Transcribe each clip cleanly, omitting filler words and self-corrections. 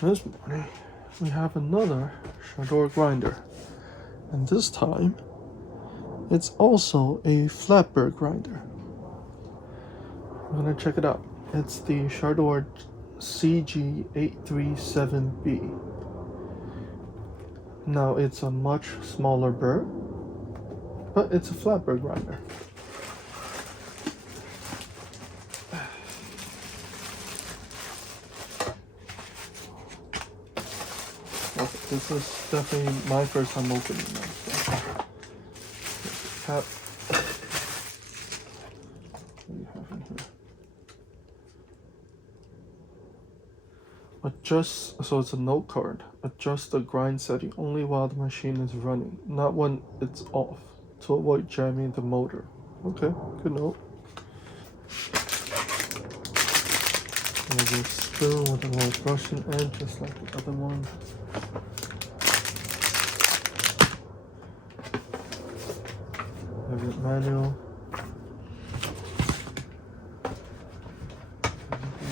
This morning we have another SHARDOR grinder, and this time it's also a flatbed grinder. I'm gonna check it out. It's the SHARDOR CG837B. Now it's a much smaller burr, but it's a flatbed grinder. Okay, this is definitely my first time opening them. So. Cap. What do you have in here? Adjust, so it's a note card. Adjust the grind setting only while the machine is running, not when it's off, to avoid jamming the motor. Okay, good note. There's a spoon with a little brushing edge, just like the other one. Have your manual. I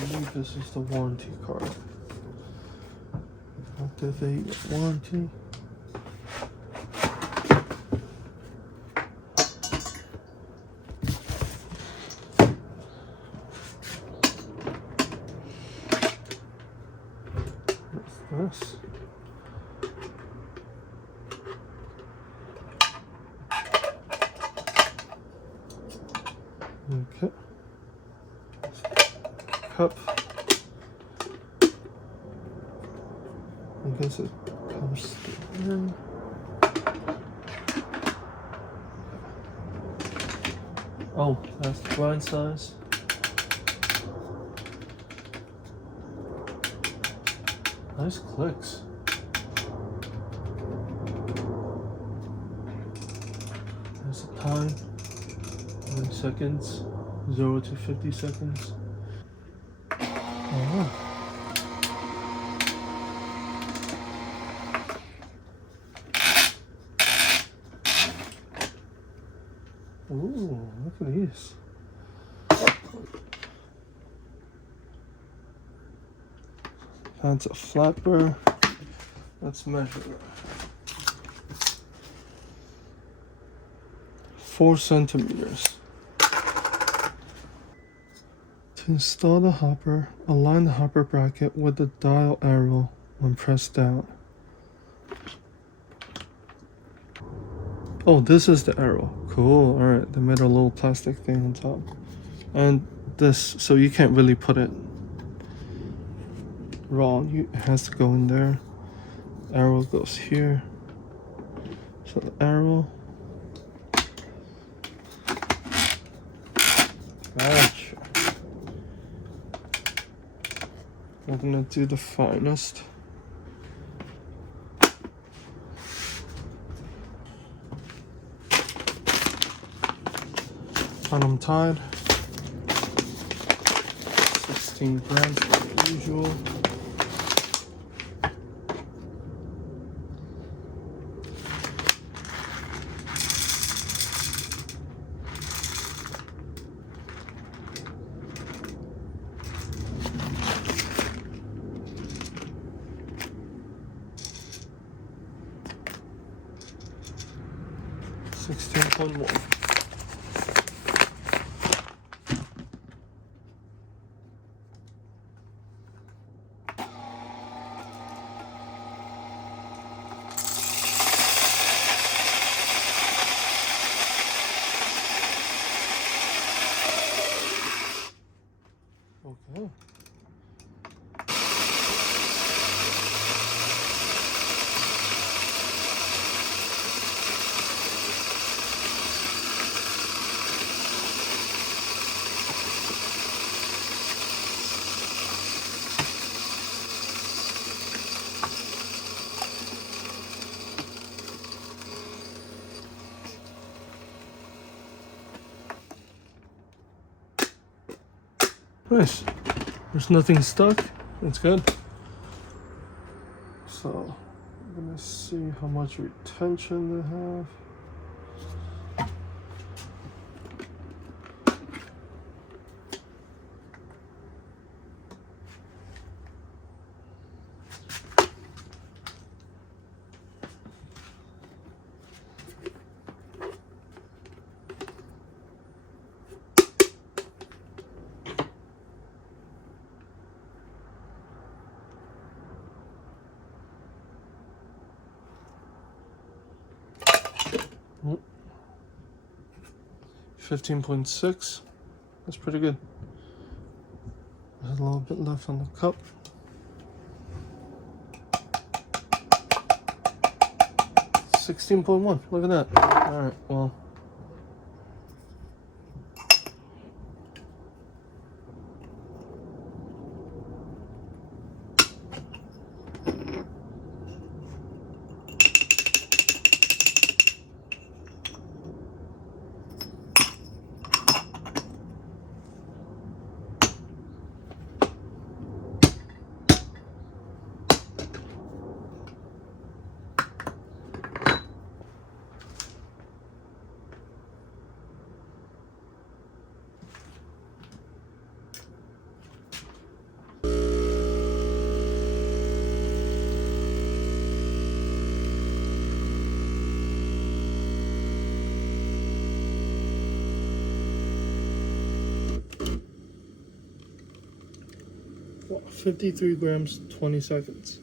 believe this is the warranty card. Activate warranty. What's this? Okay. Cup. I guess it comes in. Oh, that's the grind size. Nice clicks. There's the time. 9 seconds. 0 to 50 seconds. Oh. Ooh, look at these. That's a flat burr. Let's measure it. 4 centimeters. To install the hopper, align the hopper bracket with the dial arrow when pressed down. Oh, this is the arrow. Cool. Alright, they made a little plastic thing on top. And this, so you can't really put it raw. It has to go in there. Arrow goes here. So the arrow. Gotcha. We're gonna do the finest. When I'm tied. 16 grams as usual. $16.1. Okay. Nice. There's nothing stuck. It's good. So I'm gonna see how much retention they have. 15.6. That's pretty good. There's a little bit left on the cup. $16.1. Look at that. All right, well. Well, 53 grams, 20 seconds.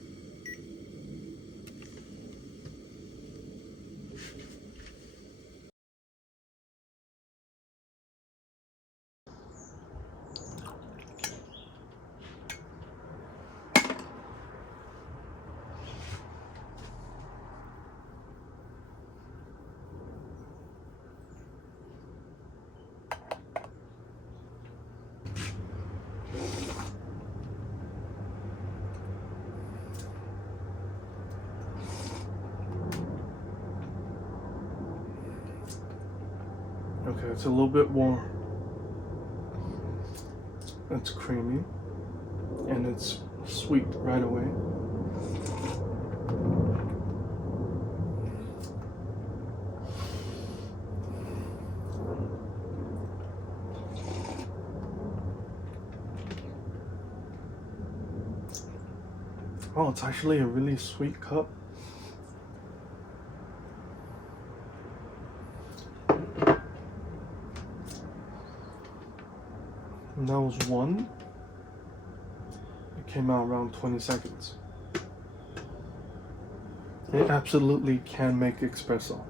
Okay, it's a little bit warm. It's creamy and it's sweet right away. Oh, it's actually a really sweet cup. And that was one. It came out around 20 seconds. It absolutely can make espresso.